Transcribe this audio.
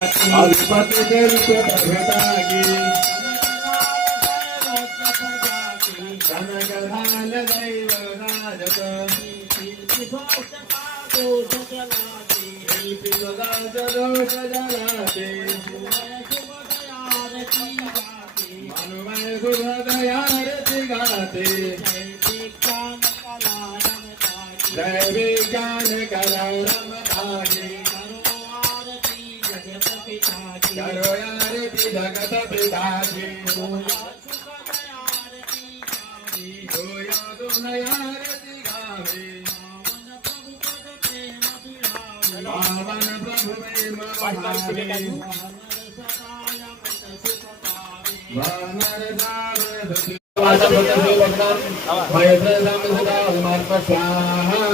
अधिपति देव भेटागी कनकधान दैव राजत शिल्पी दोष जलाते मनुमय शुभ दयारति गाते जय विज्ञान कला रमधागे करो आरती जगत पिता की होया तुम आरती गावे पावन प्रभु प्रेम बहावे वानर जावे स्वाहा